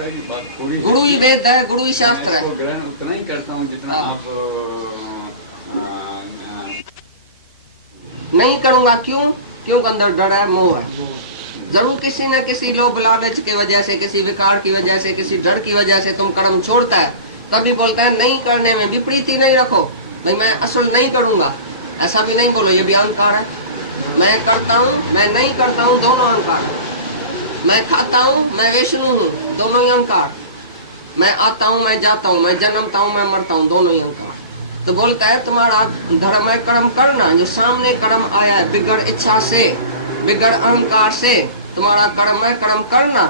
शास्त्र है कि बात थोड़ी, गुरु ही वेद है, गुरु ही शास्त्र है। मैं इसको ग्रहण उतना ही करता हूँ जितना आप नहीं करूंगा। क्यों? क्यों? अंदर डर है, मोह है। जरूर किसी न किसी लोभ लालच की वजह से, किसी विकार की वजह से, किसी डर की वजह से तुम कर्म छोड़ता है, तभी बोलता है नहीं करने में विपरीत ही नहीं रखो भाई, मैं असल नहीं करूंगा, ऐसा भी नहीं बोलो, ये भी अहंकार है। मैं करता हूँ, मैं नहीं करता हूँ, दोनों अहंकार है। मैं खाता हूँ, मैं वैष्णु हूँ, दोनों ही अहंकार। मैं आता हूँ, मैं जाता हूँ, मैं जन्मता हूँ, मैं मरता हूँ, दोनों ही अहंकार। तो बोलता है तुम्हारा धर्म है कर्म करना, जो सामने कर्म आया है बिगड़ इच्छा से, बिगड़ अहंकार से, तुम्हारा कर्म है कर्म करना,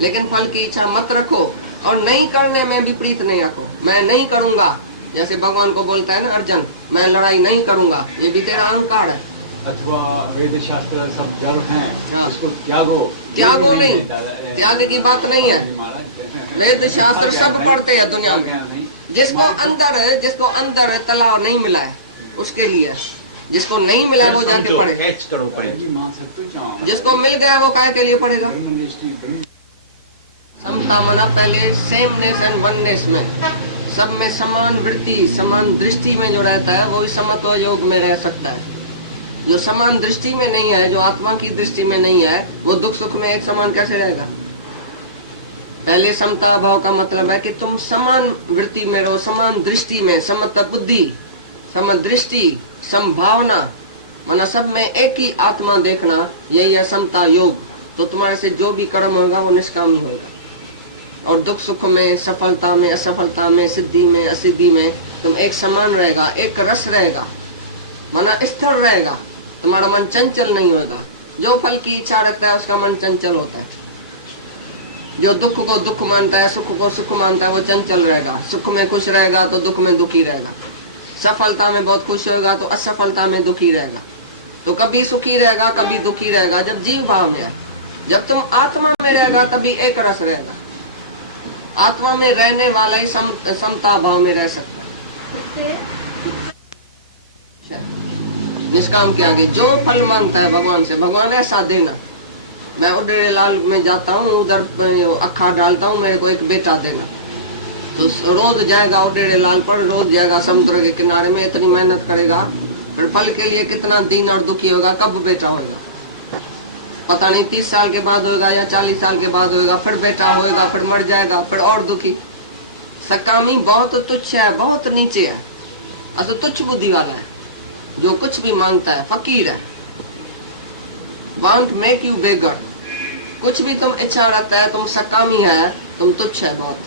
लेकिन फल की इच्छा मत रखो और नहीं करने में विपरीत नहीं रखो। मैं नहीं करूंगा, जैसे भगवान को बोलता है ना अर्जुन, मैं लड़ाई नहीं करूंगा, ये भी तेरा अहंकार है। अथवा वेद शास्त्र सब जड़ हैं, उसको त्यागो। त्यागो नहीं, त्याग की बात नहीं है। वेद शास्त्र सब पढ़ते हैं दुनिया में। जिसको अंदर तलाव नहीं मिला है उसके लिए, जिसको नहीं मिला वो जाके पढ़े, जिसको मिल गया वो काय के लिए पढ़ेगा। समता मना पहले सेमनेस एंड वननेस में, सब में समान वृत्ति समान दृष्टि में जो रहता है वो ही समत्व योग में रह सकता है। जो समान दृष्टि में नहीं है, जो आत्मा की दृष्टि में नहीं है, वो दुख सुख में एक समान कैसे रहेगा। पहले समता भाव का मतलब है कि तुम समान वृत्ति में रहो, समान दृष्टि में, समता बुद्धि, समदृष्टि, संभावना, माना सब में एक ही आत्मा देखना, यही है समता योग। तो तुम्हारे से जो भी कर्म होगा वो निष्कामी होगा, और दुख सुख में, सफलता में, असफलता में, सिद्धि में, असिद्धि में तुम एक समान रहेगा, एक रस रहेगा, माना स्थिर रहेगा। तुम्हारा मन चंचल नहीं होगा। जो फल की इच्छा रखता है उसका मन चंचल होता है। जो दुख को दुख मानता है, सुख को सुख मानता है, वो चंचल रहेगा। सुख में खुश रहेगा तो दुख में दुखी रहेगा, सफलता में बहुत खुश होगा तो असफलता में दुखी रहेगा। तो कभी सुखी रहेगा, कभी दुखी रहेगा जब जीव भाव में है। जब तुम आत्मा में रहेगा तभी एक रस रहेगा। आत्मा में रहने वाला ही समता भाव में रह सकता है। निष्काम के आगे जो फल मांगता है भगवान से, भगवान ऐसा देना। मैं उडेरे लाल में जाता हूँ, उधर अखा डालता हूँ, मेरे को एक बेटा देना। तो रोज जाएगा उडेरे लाल पर, रोज जाएगा समुद्र के किनारे में, इतनी मेहनत करेगा, फिर फल के लिए कितना दीन और दुखी होगा। कब बेटा होगा पता नहीं, 30 साल के बाद होगा या 40 साल के बाद होगा, फिर बेटा होगा, फिर मर जाएगा, फिर और दुखी। सकामी बहुत तुच्छ है, बहुत नीचे है, असल तुच्छ बुद्धि वाला है, जो कुछ भी मांगता है, फकीर है। वांट मेक यू बेगर, कुछ भी तुम इच्छा रखता है, तुम सकामी है, तुम तुच्छ है बहुत।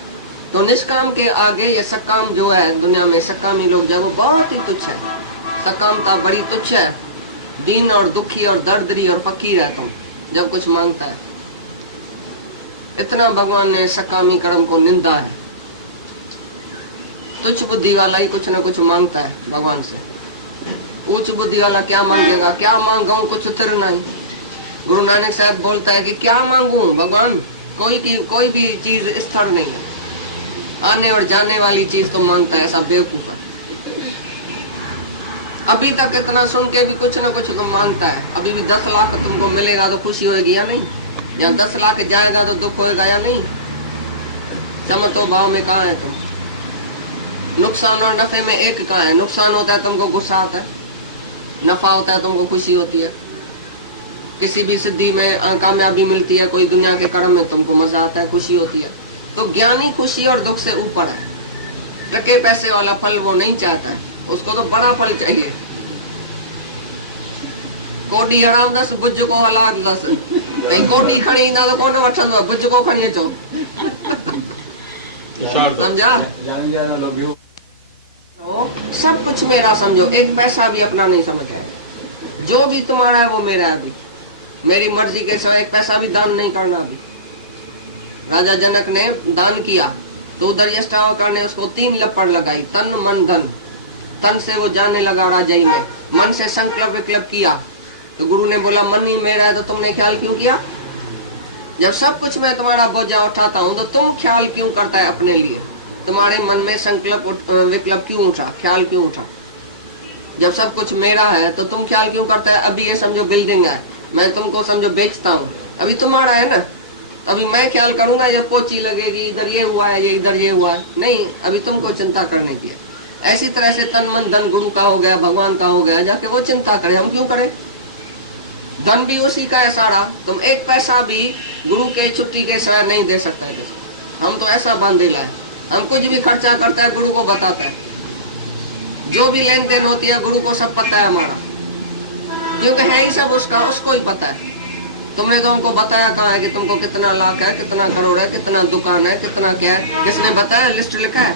तो निष्काम के आगे ये सकाम जो है दुनिया में, सकामी लोग जो वो बहुत ही तुच्छ है। सकामता बड़ी तुच्छ है, दीन और दुखी और दर्दरी और फकीर है तुम जब कुछ मांगता है। इतना भगवान ने सकामी कर्म को निंदा है। तुच्छ बुद्धि वाला ही कुछ न कुछ मांगता है भगवान से। उच्च बुद्धि वाला क्या मांगेगा, क्या मांगू कुछ उतर नहीं। गुरु नानक साहब बोलता है कि क्या मांगू भगवान, कोई भी चीज स्थिर नहीं है, आने और जाने वाली चीज तो मांगता है, ऐसा बेवकूफ है। अभी तक इतना सुन के भी कुछ न कुछ तुम मांगता है। अभी भी 10 लाख तुमको मिलेगा तो खुशी होगी या नहीं, या 10 लाख जाएगा तो दुख होगा या नहीं। समतो भाव में कहाँ है तुम। नुकसान और नफे में एक कहाँ है। नुकसान होता है तुमको गुस्सा आता है, नफा होता है तुमको खुशी होती है। किसी भी सिद्धि में कामयाबी मिलती है, कोई दुनिया के कर्म में तुमको मजा आता है, खुशी होती है। तो ज्ञानी खुशी और दुख से ऊपर है। टके पैसे वाला फल वो नहीं चाहता है, उसको तो बड़ा फल चाहिए। कोडी हराम 10 बुज को हलाक 10, नहीं कोडी खड़ी ना तो कौन वठंदो, बुज को खड़ी अचो। समझा। तो सब कुछ मेरा समझो, एक पैसा भी अपना नहीं समझो। जो भी तुम्हारा है वो मेरा है। अभी मेरी मर्जी के सिवा एक पैसा भी दान नहीं करना। अभी राजा जनक ने दान किया तो उधर यष्टावकर ने उसको 3 लपड़ लगाई, तन मन धन। तन से वो जाने लगा राजाई में, मन से संकल्प विकल्प किया तो गुरु ने बोला मन ही मेरा है तो तुमने ख्याल क्यों किया। जब सब कुछ मैं तुम्हारा बोझा उठाता हूँ तो तुम ख्याल क्यों करता है अपने लिए। तुम्हारे मन में संकल्प विकल्प क्यों उठा, ख्याल क्यों उठा। जब सब कुछ मेरा है तो तुम ख्याल क्यों करता है। अभी ये समझो बिल्डिंग है, मैं तुमको समझो बेचता हूँ, अभी तुम्हारा है ना, अभी मैं ख्याल करूंगा ये पोची लगेगी, इधर ये हुआ है, ये इधर ये हुआ है, नहीं, अभी तुमको चिंता करने की है। ऐसी तरह से तन मन धन गुरु का हो गया, भगवान का हो गया, जाके वो चिंता करे, हम क्यों करें? धन भी उसी का है सारा, तुम एक पैसा भी गुरु के छुट्टी के सिवा नहीं दे सकते। हम तो ऐसा बांधेला है, हम कुछ भी खर्चा करता है गुरु को बताता है, जो भी लेन देन होती है गुरु को सब पता है हमारा, क्योंकि है ही सब उसका, उसको ही पता है। तुमने तो हमको बताया कहाँ है कि तुमको कितना लाख है, कितना करोड़ है, कितना दुकान है, कितना क्या है, किसने बताया? लिस्ट लिखा है।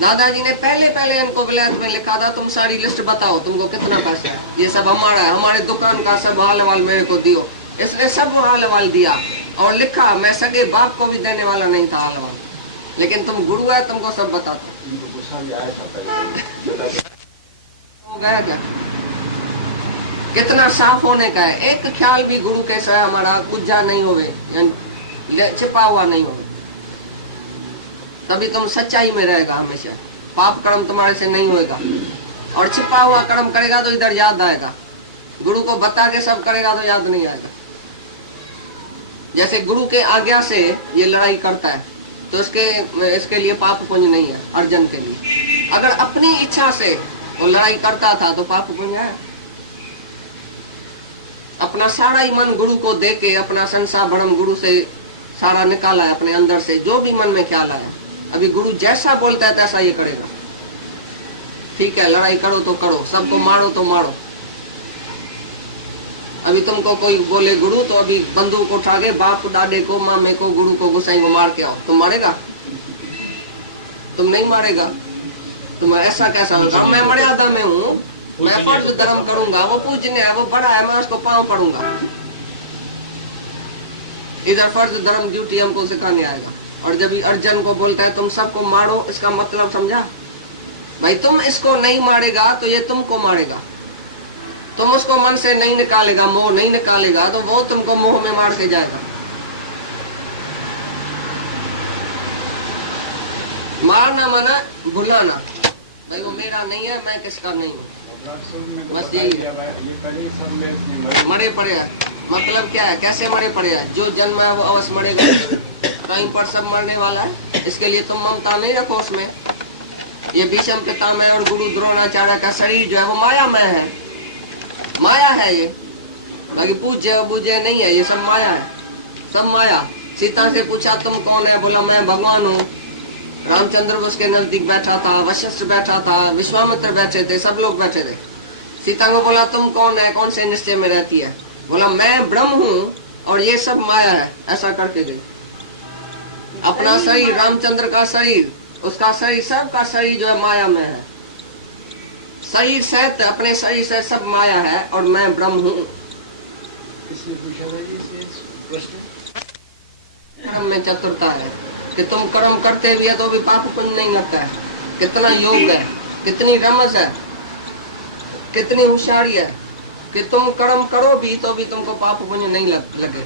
दादाजी ने पहले इनको विलायत में लिखा था, तुम सारी लिस्ट बताओ तुमको कितना पैसा है, ये सब हमारा है, हमारे दुकान का सब हाल हवाल मेरे को दियो। इसने सब हाल हवाल दिया और लिखा, मैं सगे बाप को भी देने वाला नहीं था हाल हवाल, लेकिन तुम गुरु है, तुमको सब बताता। हो गया क्या? कितना साफ होने का है, एक ख्याल भी गुरु कैसा हमारा गुज्जा नहीं होवे, छिपा हुआ नहीं होवे, तभी तुम सच्चाई में रहेगा हमेशा। पाप कर्म तुम्हारे से नहीं होएगा, और छिपा हुआ कर्म करेगा तो इधर याद आएगा, गुरु को बता के सब करेगा तो याद नहीं आएगा। जैसे गुरु के आज्ञा से ये लड़ाई करता है तो इसके लिए पाप पुण्य नहीं है। अर्जुन के लिए अगर अपनी इच्छा से वो लड़ाई करता था तो पाप पुण्य है। अपना सारा ही मन गुरु को दे के, अपना संसार भरम गुरु से सारा निकाला है अपने अंदर से, जो भी मन में ख्याल आया। अभी गुरु जैसा बोलता है तैसा ये करेगा। ठीक है, लड़ाई करो तो करो, सबको मारो तो मारो। अभी तुमको कोई बोले गुरु, तो अभी बंदूक उठा के बाप दादे को, मामे को, गुरु को, गुसाई को मार के आओ, तुम मारेगा? तुम नहीं मारेगा। तुम ऐसा कैसा होगा? मैं मर्यादा में हूँ, मैं फर्ज धर्म करूंगा, वो पूजने है, वो बड़ा है, मैं उसको पाँव पड़ूंगा। इधर फर्ज धर्म ड्यूटी हमको सिखाने आएगा। और जब अर्जुन को बोलता है तुम सबको मारो, इसका मतलब समझा भाई? तुम इसको नहीं मारेगा तो ये तुमको मारेगा। तुम उसको मन से नहीं निकालेगा, मोह नहीं निकालेगा, तो वो तुमको मोह में मार के जाएगा। मारना माना भुलाना, भाई वो मेरा नहीं है, मैं किसका नहीं हूँ, बस यही है। मरे पड़े है मतलब क्या है? कैसे मरे पड़े है? जो जन्म है वो अवश्य मरेगा, कहीं पर सब मरने वाला है। इसके लिए तुम ममता नहीं रखो उसमें। ये भीष्म पितामह और गुरु द्रोणाचार्य का शरीर जो है वो माया में है, माया है ये, बाकी पूज्य बूझे नहीं है, ये सब माया है, सब माया। सीता से पूछा तुम कौन है? बोला मैं भगवान हूँ। रामचंद्र उसके नजदीक बैठा था, वशिष्ठ बैठा था, विश्वामित्र बैठे थे, सब लोग बैठे थे। सीता को बोला तुम कौन है, कौन से निश्चय में रहती है? बोला मैं ब्रह्म हूँ और ये सब माया है। ऐसा करके गई। अपना शरीर, रामचंद्र का शरीर, उसका शरीर, सबका शरीर जो है माया में है। शरीर सहित अपने शरीर से सब माया है और मैं ब्रह्म हूँ। कर्म में चतुरता है कि तुम कर्म करते भी है तो भी पाप पुण्य नहीं लगता है। कितना योग है, कितनी रमज है, कितनी होशियारी है कि तुम कर्म करो भी तो भी तुमको पाप पुण्य नहीं लगे।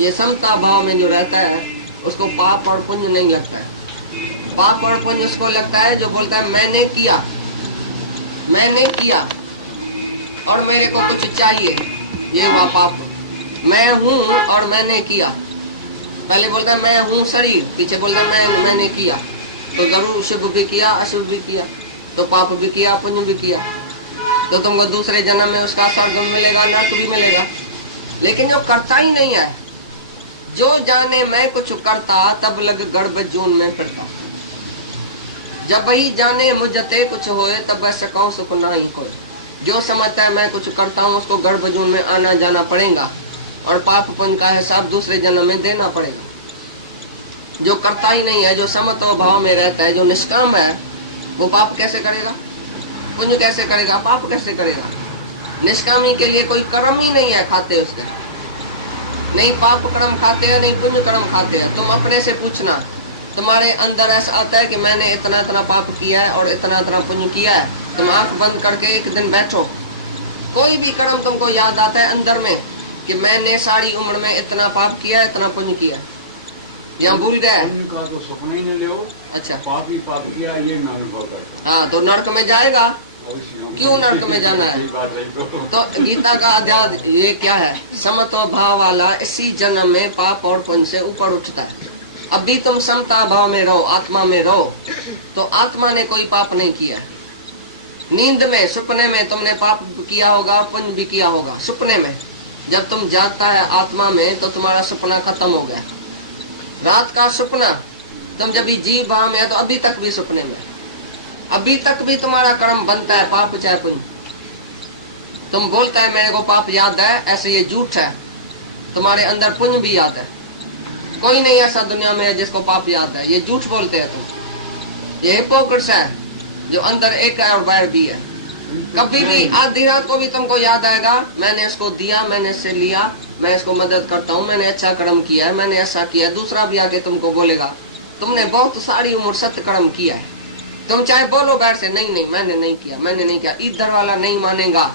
ये समता भाव में जो रहता है उसको पाप और पुण्य नहीं लगता है। पाप और पुण्य उसको लगता है जो बोलता है मैंने किया और मेरे को कुछ चाहिए, ये हुआ पाप। मैं हूँ और मैंने किया। पहले बोलता है मैं हूँ शरीर, पीछे बोलता है मैंने किया, तो जरूर शुभ भी किया, अशुभ भी किया, तो पाप भी किया, पुण्य भी किया। तो तुमको दूसरे जन्म में उसका स्वर्ग मिलेगा, नरक भी मिलेगा। लेकिन जो करता ही नहीं है, जो जाने मैं कुछ करता तब लग गर्भ जून में फिरता। जब वही जाने मुझते कुछ होए तब वह सकाऊ सुख नहीं कोई। जो समझता है मैं कुछ करता हूँ उसको गर्भ जून में आना जाना पड़ेगा और पाप पुण्य का हिसाब दूसरे जन्म में देना पड़ेगा। जो करता ही नहीं है, जो समत्व भाव में रहता है, जो निष्काम है, वो पाप कैसे करेगा? पुण्य कैसे करेगा? पाप कैसे करेगा? निष्कामी के लिए कोई कर्म ही नहीं है खाते उसके, नहीं पाप कर्म खाते हैं, नहीं पुण्य कर्म खाते हैं। तुम अपने से पूछना, तुम्हारे अंदर ऐसा आता है कि मैंने इतना इतना पाप किया है और इतना इतना पुण्य किया है। तुम आंख बंद करके एक दिन बैठो, कोई भी कर्म तुमको याद आता है अंदर में कि मैंने सारी उम्र में इतना पाप किया है, इतना पुण्य किया है, या भूल गए? का तो सपना ही नहीं ले। अच्छा, पाप ही पाप किया, ये मैं अनुभव करता। हाँ, तो नरक में जाएगा, अवश्य हम क्यों नरक में जाना है? सही बात रही तो गीता का अध्याय ये क्या है? समत्व भाव वाला इसी जन्म में पाप और पुण्य से ऊपर उठता है। अभी तुम समता भाव में रहो, आत्मा में रहो, तो आत्मा ने कोई पाप नहीं किया। नींद में, सपने में तुमने पाप किया होगा, पुण्य भी किया होगा। सपने में जब तुम जागता है आत्मा में, तो तुम्हारा सपना खत्म हो गया। रात का सपना तुम जब भी जी भाव में है, तो अभी तक भी सपने में, अभी तक भी तुम्हारा कर्म बनता है, पाप चाहे पुण्य। तुम बोलता है मेरे को पाप याद है, ऐसे ये झूठ है। तुम्हारे अंदर पुण्य भी याद है। कोई नहीं ऐसा दुनिया में है जिसको पाप याद है, ये झूठ बोलते हैं तुम। ये हिपोक्रेट्स है जो अंदर एक है और बाहर भी है। कभी भी आधी रात को भी तुमको याद आएगा, मैंने इसको दिया, मैंने इससे लिया, मैं इसको मदद करता हूँ, मैंने अच्छा कर्म किया है, मैंने ऐसा किया। दूसरा भी आके तुमको बोलेगा तुमने बहुत सारी उम्र सत्य कर्म किया है। तुम चाहे बोलो बाहर से नहीं नहीं मैंने नहीं किया, मैंने नहीं किया, इधर वाला नहीं मानेगा।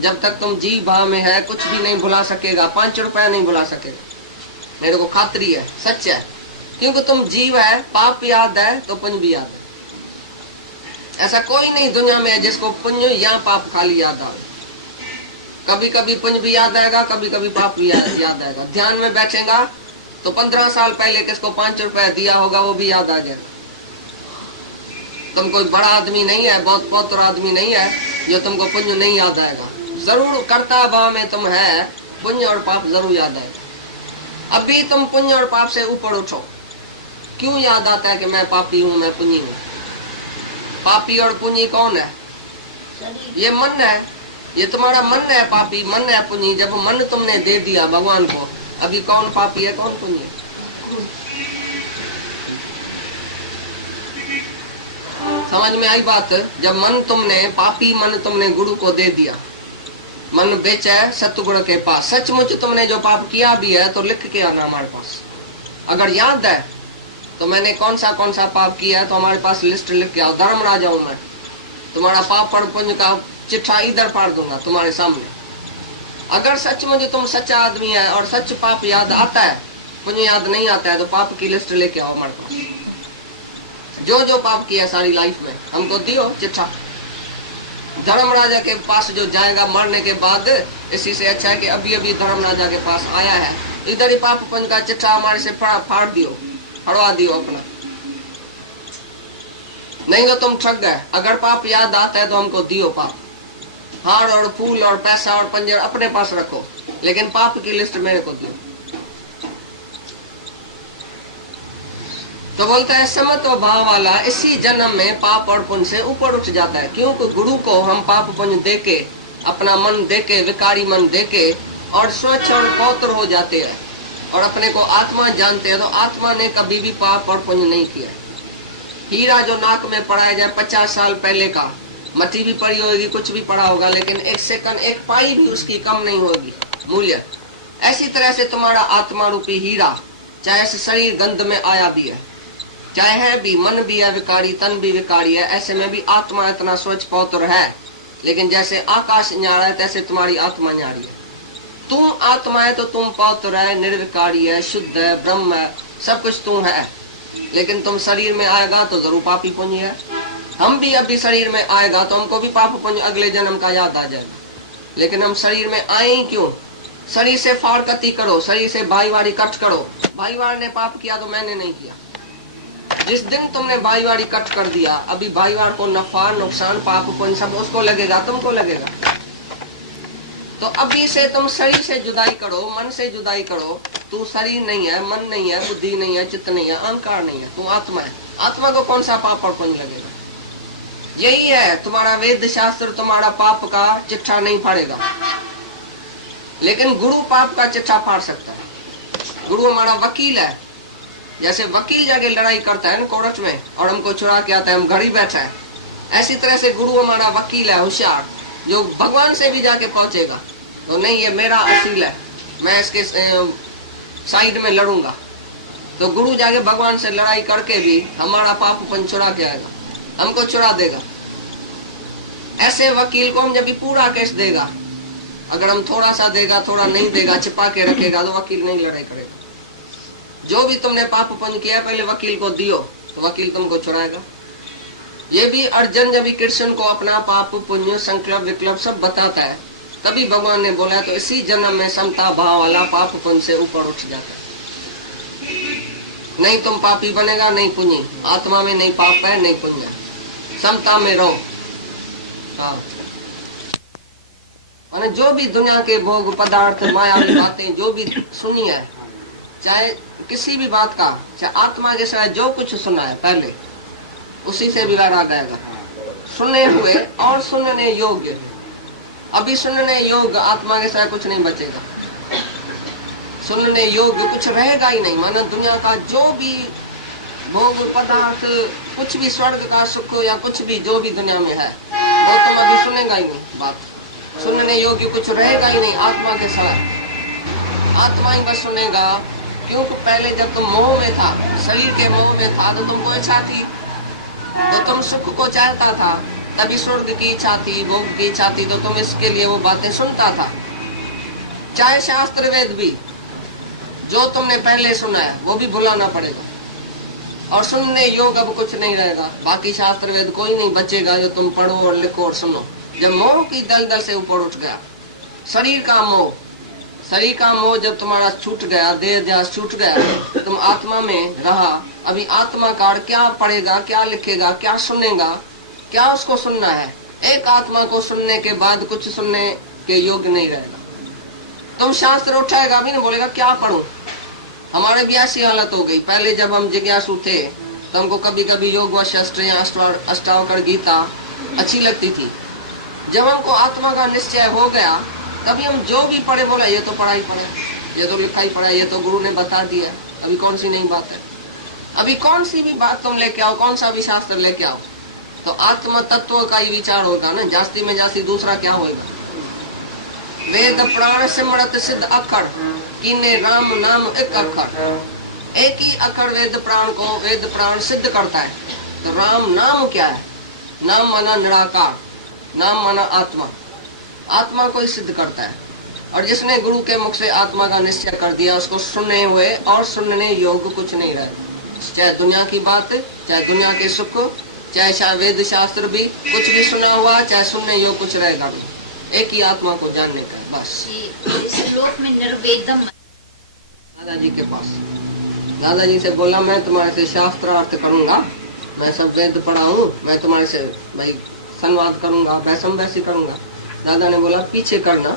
जब तक तुम जी भाव में है कुछ भी नहीं भुला सकेगा, 5 रुपया नहीं भुला सकेगा। मेरे को खातरी है, सच है, क्योंकि तुम जीव है। पाप याद है तो पुण्य भी याद है। ऐसा कोई नहीं दुनिया में है जिसको पुण्य या पाप खाली याद आए। कभी कभी पुण्य भी याद आएगा, कभी कभी पाप भी याद आएगा। ध्यान में बैठेगा तो 15 साल पहले किसको 5 रुपया दिया होगा वो भी याद आ जाएगा। तुम कोई बड़ा आदमी नहीं है, बहुत पौत्र आदमी नहीं है जो तुमको पुण्य नहीं याद आएगा। जरूर कर्ता भाव में तुम है, पुण्य और पाप जरूर याद आएगा। अभी तुम पुण्य और पाप से ऊपर उठो। क्यों याद आता है कि मैं पापी हूँ, मैं पुण्य हूँ? पापी और पुण्य कौन है? ये मन है, ये तुम्हारा मन है। पापी मन है, पुण्य जब मन तुमने दे दिया भगवान को, अभी कौन पापी है कौन पुण्य है? समझ में आई बात? जब मन तुमने, पापी मन तुमने गुरु को दे दिया, मन बेचा है सतगुरु के पास। सचमुच तुमने जो पाप किया भी है तो लिख के आना हमारे पास। अगर याद है तो मैंने कौन सा पाप किया है तो हमारे पास लिस्ट लिख के आओ। धर्म राजा हूं मैं, तुम्हारा पाप और पुण्य का चिट्ठा इधर फाड़ दूंगा तुम्हारे सामने। अगर सचमुच तुम सच्चा आदमी है और सच पाप याद आता है, पुण्य याद नहीं आता है, तो पाप की लिस्ट लेके आओ हमारे पास। जो जो पाप किया सारी लाइफ में हमको दियो चिट्ठा। धर्म राजा के पास जो जाएगा मरने के बाद, इसी से अच्छा है कि अभी अभी धर्म राजा के पास आया है, इधर ही पाप पुण्य का चिट्ठा हमारे से फाड़ दियो, फड़वा दियो अपना। नहीं तो तुम ठग गए। अगर पाप याद आता है तो हमको दियो पाप। हार और फूल और पैसा और पंजर अपने पास रखो, लेकिन पाप की लिस्ट मेरे को दियो। तो बोलता है समत्व भाव वाला इसी जन्म में पाप और पुण्य से ऊपर उठ जाता है। क्योंकि गुरु को हम पाप पुण्य देके, अपना मन देके, विकारी मन देके और स्वच्छ और पवित्र हो जाते हैं और अपने को आत्मा जानते हैं, तो आत्मा ने कभी भी पाप और पुण्य नहीं किया। हीरा जो नाक में पड़ाया जाए 50 साल पहले का, मट्टी भी पड़ी होगी, कुछ भी पड़ा होगा, लेकिन एक सेकंड, एक पाई भी उसकी कम नहीं होगी मूल्य। ऐसी तरह से तुम्हारा आत्मा रूपी हीरा, चाहे इस शरीर गंध में आया भी है, चाहे है भी, मन भी है विकारी, तन भी विकारी है, ऐसे में भी आत्मा इतना स्वच्छ पवित्र है। लेकिन जैसे आकाश न्यारा है तैसे तुम्हारी आत्मा न्यारी है। तुम आत्मा है तो तुम पवित्र है, निर्विकारी है, शुद्ध है, ब्रह्म है, सब कुछ तुम है। लेकिन तुम शरीर में आएगा तो जरूर पापी पुण्य है। हम भी अभी शरीर में आएगा तो हमको भी पाप पुण्य अगले जन्म का याद आ जाएगा। लेकिन हम शरीर में आए ही क्यों? शरीर से फाड़कती करो, शरीर से भाईवारी कट करो। भाईवार ने पाप किया तो मैंने नहीं किया। जिस दिन तुमने भाईवारी कट कर दिया, अभी भाईवार को नफा नुकसान पाप पुण्य सब उसको लगेगा, तुमको लगेगा। तो अभी से तुम शरीर से जुदाई करो, मन से जुदाई करो। तू शरीर नहीं है, मन नहीं है, बुद्धि नहीं है, चित्त नहीं है, अहंकार नहीं है, तू आत्मा है। आत्मा को कौन सा पाप और पुण्य लगेगा? यही है तुम्हारा वेद शास्त्र, तुम्हारा पाप का चिट्ठा नहीं फाड़ेगा, लेकिन गुरु पाप का चिट्ठा फाड़ सकता है। गुरु हमारा वकील है। जैसे वकील जाके लड़ाई करता है ना कोर्ट में और हमको छुड़ा के आता है, हम घर ही बैठा है, ऐसी तरह से गुरु हमारा वकील है, होशियार, जो भगवान से भी जाके पहुंचेगा। तो नहीं ये मेरा असील है, मैं इसके साइड में लड़ूंगा। तो गुरु जाके भगवान से लड़ाई करके भी हमारा पाप पुण्य छुड़ा के आएगा, हमको छुड़ा देगा। ऐसे वकील को हम जब भी पूरा केस देगा, अगर हम थोड़ा सा देगा, थोड़ा नहीं देगा, छिपा के रखेगा, तो वकील नहीं लड़ाई करेगा। जो भी तुमने पाप पुण्य किया पहले वकील को दियो, तो वकील तुमको छुड़ाएगा। ये भी अर्जुन जब भी कृष्ण को अपना पाप पुण्य संकल्प विकल्प सब बताता है, तभी भगवान ने बोला तो इसी जन्म में समता भाव वाला पाप पुण्य से ऊपर उठ जाता है। नहीं तुम पापी बनेगा, नहीं पुण्य, आत्मा में नहीं पाप है नहीं पुण्य, समता में रहो। हाँ, और जो भी दुनिया के भोग पदार्थ मायावी बातें जो भी सुनी है, चाहे किसी भी बात का, चाहे आत्मा के साथ जो कुछ सुना है पहले, उसी से बिगाड़ आ गएगा। सुनने हुए और सुनने योग्य, अभी सुनने योग्य आत्मा के साथ कुछ नहीं बचेगा, सुनने योग्य कुछ रहेगा ही नहीं। मानो दुनिया का जो भी भोग पदार्थ, कुछ भी स्वर्ग का सुख या कुछ भी जो भी दुनिया में है, वो तुम अभी सुनेगा ही नहीं। बात सुनने योग्य कुछ रहेगा ही नहीं आत्मा के साथ। आत्मा ही बस सुनेगा, क्योंकि पहले जब तुम मोह में था, शरीर के मोह में था, तो तुमको इच्छा थी, तो तुम सुख को चाहता था, तभी स्वर्ग की इच्छा थी, भोग की इच्छा थी, तो तुम इसके लिए वो बातें सुनता था। चाहे शास्त्र वेद भी जो तुमने पहले सुना है वो भी भुलाना पड़ेगा, और सुनने योग अब कुछ नहीं रहेगा। बाकी शास्त्र वेद कोई नहीं बचेगा जो तुम पढ़ो और लिखो और सुनो। जब मोह की दलदल से ऊपर उठ गया, शरीर का मोह, शरीर का मोह जब तुम्हारा छूट गया, देह ध्यास छूट गया, तुम आत्मा में रहा। अभी आत्मा का क्या पढ़ेगा, क्या लिखेगा, क्या सुनेगा, क्या उसको सुनना है? एक आत्मा को सुनने के बाद कुछ सुनने के योग्य नहीं रहेगा। तुम शास्त्र उठाएगा भी नहीं, बोलेगा क्या पढ़ूं। हमारे भी ऐसी हालत हो गई। पहले जब हम जिज्ञासु थे तो हमको कभी कभी योग व शास्त्र या अष्टावकर गीता अच्छी लगती थी। जब हमको आत्मा का निश्चय हो गया, तभी हम जो भी पढ़े, बोला ये तो पढ़ा ही पढ़ा, ये तो लिखा ही पढ़ा, ये तो गुरु ने बता दिया, अभी कौन सी नई बात है। अभी कौन सी भी बात तुम लेके आओ, कौन सा भी शास्त्र लेके आओ, तो आत्म तत्व का ही विचार होगा ना। जास्ती में जास्ती दूसरा क्या होगा? वेद प्राण सिमरत सिद्ध अक्षर, कीने राम नाम एक अक्षर। एक ही अक्षर वेद प्राण को, वेद प्राण सिद्ध करता है। तो राम नाम क्या है? नाम माना निराकार, नाम माना आत्मा, आत्मा को ही सिद्ध करता है। और जिसने गुरु के मुख से आत्मा का निश्चय कर दिया, उसको सुनने हुए और सुनने योग्य कुछ नहीं रहेगा। चाहे दुनिया की बात, चाहे दुनिया के सुख, चाहे वेद शास्त्र भी कुछ भी सुना हुआ, चाहे सुनने योग्य कुछ रहेगा भी। एक ही आत्मा को जानने का बस। इस श्लोक में निर्वेदम, दादाजी के पास, दादाजी से बोला मैं तुम्हारे से शास्त्रार्थ करूंगा, मैं सब वेद पढ़ा हूँ, मैं तुम्हारे से भाई संवाद करूंगा, वैसम वैसी करूंगा। दादा ने बोला पीछे करना,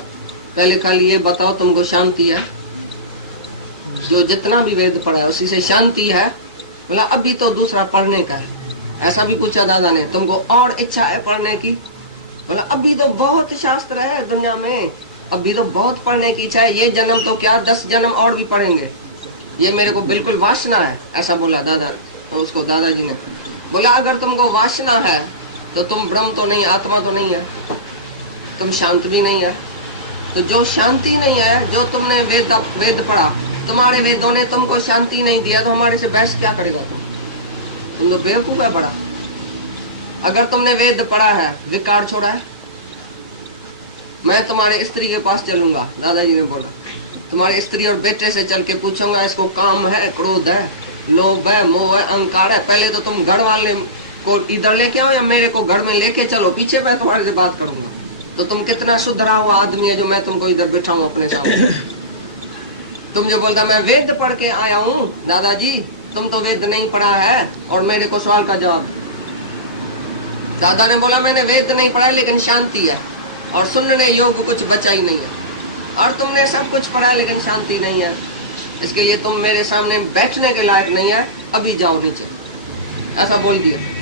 पहले खाली ये बताओ तुमको शांति है? जो जितना भी वेद पढ़ा है उसी से शांति है? बोला अभी तो दूसरा पढ़ने का है। ऐसा भी पूछा दादा ने, तुमको और इच्छा है पढ़ने की? बोला अभी तो बहुत शास्त्र है दुनिया में, अभी तो बहुत पढ़ने की इच्छा है, ये जन्म तो क्या 10 जन्म और भी पढ़ेंगे, ये मेरे को बिल्कुल वासना है। ऐसा बोला दादा उसको, दादाजी ने बोला अगर तुमको वासना है तो तुम ब्रह्म तो नहीं, आत्मा तो नहीं है, तुम शांत भी नहीं है। तो जो शांति नहीं है, जो तुमने वेद पढ़ा, तुम्हारे वेदों ने तुमको शांति नहीं दिया, तो हमारे से बहस क्या करेगा? तुम तो बेवकूफ है बड़ा। अगर तुमने वेद पढ़ा है, विकार छोड़ा है, मैं तुम्हारे स्त्री के पास चलूंगा, दादाजी ने बोला, तुम्हारे स्त्री और बेटे से चल के पूछूंगा इसको काम है, क्रोध है, लोभ है, मोह है, अहंकार है। पहले तो तुम घर वाले को इधर लेके आओ या मेरे को घर में लेके चलो, पीछे मैं तुम्हारे से बात करूंगा। तो तुम कितना सुधरा हुआ आदमी है जो मैं तुमको इधर बैठाऊं अपने सामने। तुम जो बोलता मैं वेद पढ़ के आया हूँ, दादाजी तुम तो वेद नहीं पढ़ा है और मेरे को सवाल का जवाब। दादा ने बोला मैंने वेद नहीं पढ़ा लेकिन शांति है, और सुनने योग्य कुछ बचा ही नहीं है, और तुमने सब कुछ पढ़ा लेकिन शांति नहीं है, इसके लिए तुम मेरे सामने बैठने के लायक नहीं है, अभी जाओ नीचे। ऐसा बोल दिया।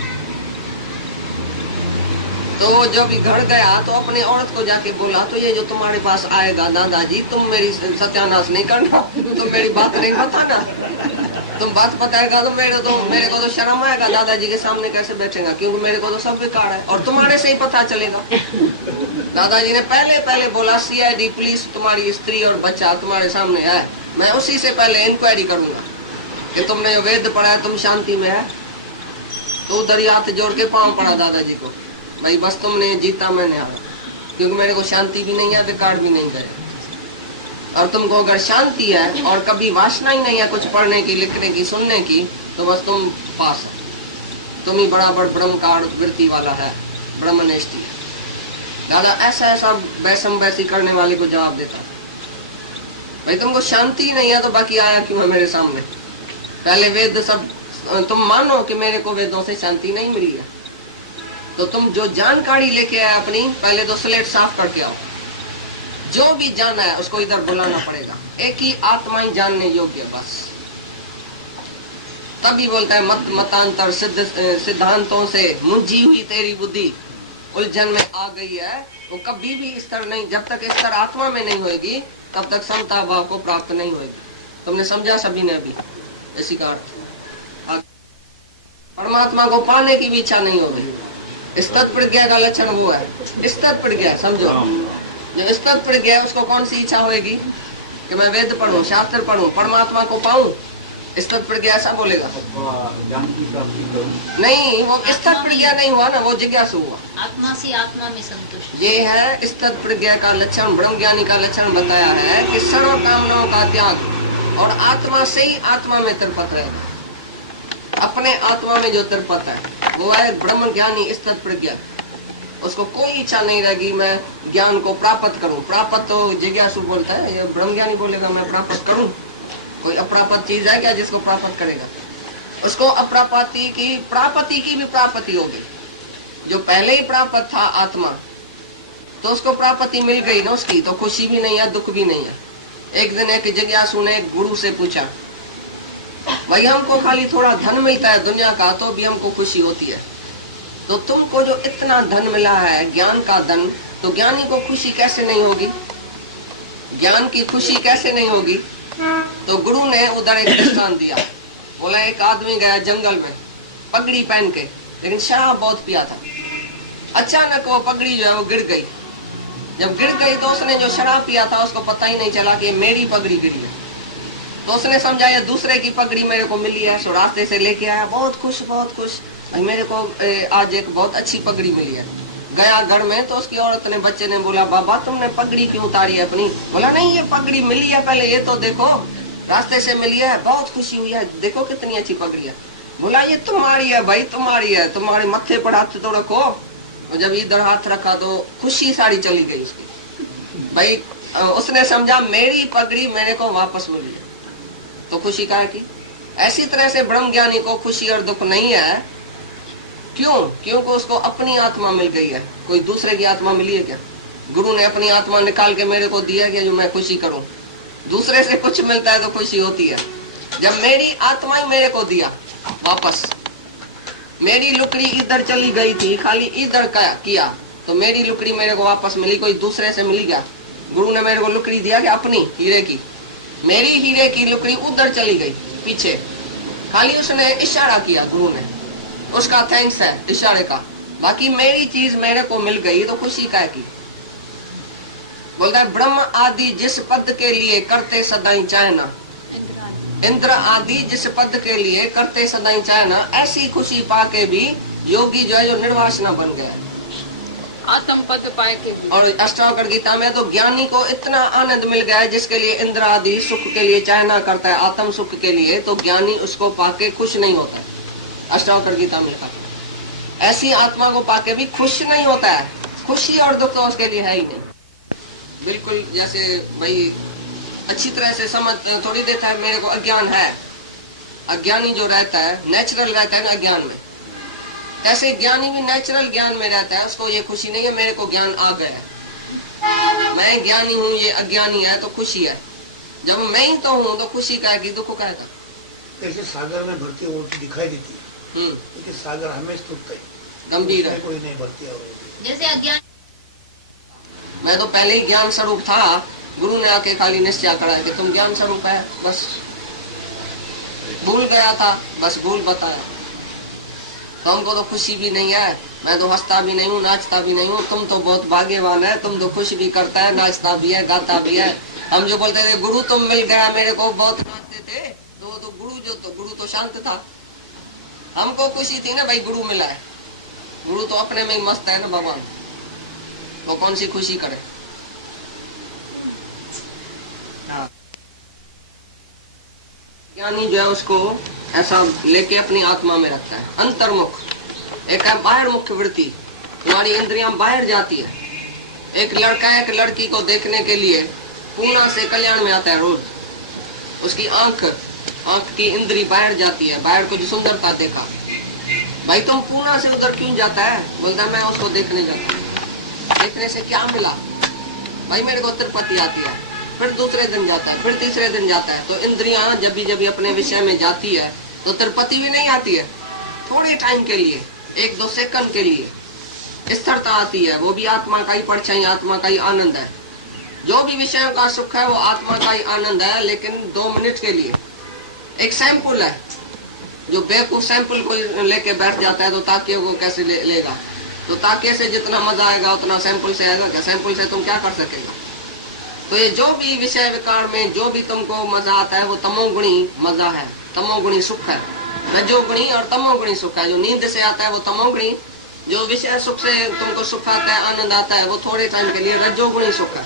तो जब घर गया तो अपने औरत को जाके बोला, तो ये जो तुम्हारे पास आएगा दादाजी, तुम मेरी सत्यानाश नहीं करना, तुम मेरी बात नहीं बताना, तुम बात बताएगा तो मेरे को तो शर्म आएगा, दादाजी के सामने कैसे बैठेगा, क्योंकि मेरे को तो सब बेकार है और तुम्हारे से ही पता चलेगा। दादाजी ने पहले बोला CID पुलिस तुम्हारी स्त्री और बच्चा तुम्हारे सामने है, मैं उसी से पहले इंक्वायरी करूंगा कि तुमने वेद पढ़ा है, तुम शांति में है। तो उधर ही हाथ जोड़ के पाँव पड़ा दादाजी को, भाई बस तुमने जीता, मैंने हारा, क्योंकि मेरे को शांति भी नहीं है, विकार भी नहीं है। और तुमको अगर शांति है और कभी वासना ही नहीं है कुछ पढ़ने की, लिखने की, सुनने की, तो बस तुम पास है। तुम ही बराबर ब्रह्म का वृत्ति वाला है, ब्रह्मनिष्ठ है। दादा ऐसा ऐसा वैसम वैसी करने वाले को जवाब देता है, भाई तुमको शांति नहीं है तो बाकी आया क्यों है मेरे सामने? पहले वेद सब तुम मानो कि मेरे को वेदों से शांति नहीं मिली है, तो तुम जो जानकारी लेके आए अपनी, पहले तो स्लेट साफ करके आओ। जो भी जाना है उसको इधर बुलाना पड़ेगा, एक ही आत्मा ही जानने योग्य, बस। तभी बोलता है मत मतांतर सिद्धांतों से मुंझी हुई तेरी बुद्धि उलझन में आ गई है। वो कभी भी स्तर नहीं, जब तक स्तर आत्मा में नहीं होगी तब तक समता भाव को प्राप्त नहीं होगी। तुमने समझा सभी ने अभी इसी का अर्थ। परमात्मा को पाने की भी इच्छा नहीं होगी। स्तत प्रज्ञा का लक्षण वो है, स्तत प्रज्ञा समझो। जो स्तत प्रज्ञा है उसको कौन सी इच्छा होगी कि मैं वेद पढ़ूं, शास्त्र पढ़ूं, परमात्मा को पाऊं? स्तत प्रज्ञा ऐसा बोलेगा ज्ञान की प्राप्ति करूं। नहीं, वो स्तत प्रज्ञा नहीं हुआ ना, वो जिज्ञासु हुआ। आत्मा से आत्मा में संतुष्ट। ये है स्तत प्रज्ञा का लक्षण। ब्रह्म ज्ञानी का लक्षण बताया है कि सर्व कामनाओं का त्याग और आत्मा से ही आत्मा में तिरपत रहेगा। अपने आत्मा में जो तिरपत है वो है ब्रह्म ज्ञानी स्तत प्रज्ञा। उसको कोई इच्छा नहीं रहेगी मैं ज्ञान को प्राप्त करूं। प्राप्त तो जिज्ञासु बोलता है, ये ब्रह्म ज्ञानी बोलेगा मैं प्राप्त करूं। कोई अप्राप्त चीज है क्या जिसको प्राप्त करेगा? उसको अप्राप्ति की भी प्राप्ति होगी। जो पहले ही प्राप्त था आत्मा, तो उसको प्राप्ति मिल गई ना उसकी, तो खुशी भी नहीं है, दुख भी नहीं है। एक दिन एक जिज्ञासु ने एक गुरु से पूछा, भाई हमको खाली थोड़ा धन मिलता है दुनिया का तो भी हमको खुशी होती है, तो तुमको जो इतना धन मिला है ज्ञान का धन, तो ज्ञानी को खुशी कैसे नहीं होगी? ज्ञान की खुशी कैसे नहीं होगी? तो गुरु ने उधर एक दृष्टांत दिया। बोला एक आदमी गया जंगल में पगड़ी पहन के, लेकिन शराब बहुत पिया था। अचानक वो पगड़ी जो है वो गिर गई। जब गिर गई तो उसने जो शराब पिया था उसको पता ही नहीं चला कि मेरी पगड़ी गिरी है। तो उसने समझा ये दूसरे की पगड़ी मेरे को मिली है, सो रास्ते से लेके आया, बहुत खुश मेरे को आज एक बहुत अच्छी पगड़ी मिली है। गया घर में तो उसकी औरत ने, बच्चे ने बोला बाबा तुमने पगड़ी क्यों उतारी है अपनी? बोला नहीं, ये पगड़ी मिली है, पहले ये तो देखो, रास्ते से मिली है, बहुत खुशी हुई है, देखो कितनी अच्छी पगड़ी है। बोला ये तुम्हारी है भाई, तुम्हारी है, तुम्हारे मत्थे पर हाथ तो रखो। और जब इधर हाथ रखा तो खुशी सारी चली गई उसकी। भाई उसने समझा मेरी पगड़ी मेरे को वापस मिली है, तो खुशी काहे की? ऐसी तरह से ब्रह्म ज्ञानी को खुशी और दुख नहीं है। क्यों? क्योंकि उसको अपनी आत्मा मिल गई है। कोई दूसरे की आत्मा मिली है क्या? गुरु ने अपनी आत्मा निकाल के मेरे को दिया कि जो मैं खुशी करूं। दूसरे से कुछ मिलता है तो खुशी होती है। जब मेरी आत्मा ही मेरे को दिया वापस, मेरी लुकड़ी इधर चली गई थी, खाली इधर किया तो मेरी लुकड़ी मेरे को वापस मिली। कोई दूसरे से मिली क्या? गुरु ने मेरे को लुकड़ी दिया कि अपनी हीरे की, मेरी हीरे की लुकड़ी उधर चली गई पीछे, खाली उसने इशारा किया गुरु ने, उसका थैंक्स है इशारे का। बाकी मेरी चीज मेरे को मिल गई तो खुशी काहे की? बोलता है ब्रह्म आदि जिस पद के लिए करते सदाई चाहना, इंद्र आदि जिस पद के लिए करते सदाई चाहना, ऐसी खुशी पाके भी योगी जो है जो निर्वासना बन गया है। आत्म पद पाए के भी। और अष्टावक्र गीता में तो ज्ञानी को इतना आनंद मिल गया है जिसके लिए इंद्र आदि सुख के लिए चाहना करता है, आत्म सुख के लिए, तो ज्ञानी उसको पाके खुश नहीं होता है। अष्टावक्र गीता में लिखा, ऐसी आत्मा को पाके भी खुश नहीं होता है। खुशी और दुख तो उसके लिए है ही नहीं। बिल्कुल जैसे भाई अच्छी तरह से समझ थोड़ी देता है, मेरे को अज्ञान है। अज्ञानी जो रहता है नेचुरल रहता है ना अज्ञान में, ऐसे ज्ञानी भी नेचुरल ज्ञान में रहता है। उसको ये खुशी नहीं है मेरे को ज्ञान आ गया है, मैं ज्ञानी हूँ, ये अज्ञानी है तो खुशी है। जब मैं ही तो हूँ तो खुशी का है कि दुख का है? जैसे सागर में भरती होती दिखाई देती है, क्योंकि सागर हमेशा टूटता है, गंभीर है, कोई नहीं भरती होती। जैसे अज्ञान, मैं तो पहले ही ज्ञान स्वरूप था, गुरु ने आके खाली निश्चय करा कि तुम ज्ञान स्वरूप है, बस भूल गया था, बस भूल बताया। तो हमको तो खुशी भी नहीं है, मैं तो हंसता भी नहीं हूँ, नाचता भी नहीं हूँ। तुम तो बहुत भाग्यवान है, तुम तो खुश भी करता है, नाचता भी है, गाता भी है। हम जो बोलते थे गुरु तुम मिल गया मेरे को, बहुत नाचते थे, तो वो तो गुरु तो शांत था। हमको खुशी थी ना भाई गुरु मिला है। गुरु तो अपने में ही मस्त है ना भगवान, वो कौन सी खुशी करे? ज्ञानी जो है उसको ऐसा लेके अपनी आत्मा में रखता है, अंतर्मुख। एक है बाहर मुख्य वृत्ति, तुम्हारी इंद्रियां बाहर जाती है। एक लड़का एक लड़की को देखने के लिए पूना से कल्याण में आता है रोज, उसकी आंख की इंद्री बाहर जाती है, बाहर कुछ सुंदरता देखा, भाई तुम पूना से उधर क्यों जाता है? बोलता मैं उसको देखने जाता हूँ। देखने से क्या मिला? भाई मेरे को तिरुपति आती है। फिर दूसरे दिन जाता है, फिर तीसरे दिन जाता है। तो इंद्रियां जब भी अपने विषय में जाती है तो तिरुपति भी नहीं आती है, थोड़े टाइम के लिए, 1-2 सेकंड के लिए स्थिरता आती है। वो भी आत्मा का ही परछाई, आत्मा का ही आनंद है। जो भी विषयों का सुख है वो आत्मा का ही आनंद है, लेकिन 2 मिनट के लिए। एक सैंपल है, जो बेवकूफ सैंपल को लेके बैठ जाता है तो ताकिए को कैसे लेगा? तो ताकिए से जितना मजा आएगा उतना सैंपल से आएगा क्या? सैंपल से तुम क्या कर सकेगा? तो ये जो भी विषय विकार में जो भी तुमको मजा आता है वो तमोगुणी मजा है, तमोगुणी सुख है। रजोगुणी और तमोगुणी सुख है। जो नींद से आता है वो तमोगुणी, जो विषय सुख से तुमको सुख आता है, आनंद आता है, वो थोड़े टाइम के लिए रजोगुणी सुख है।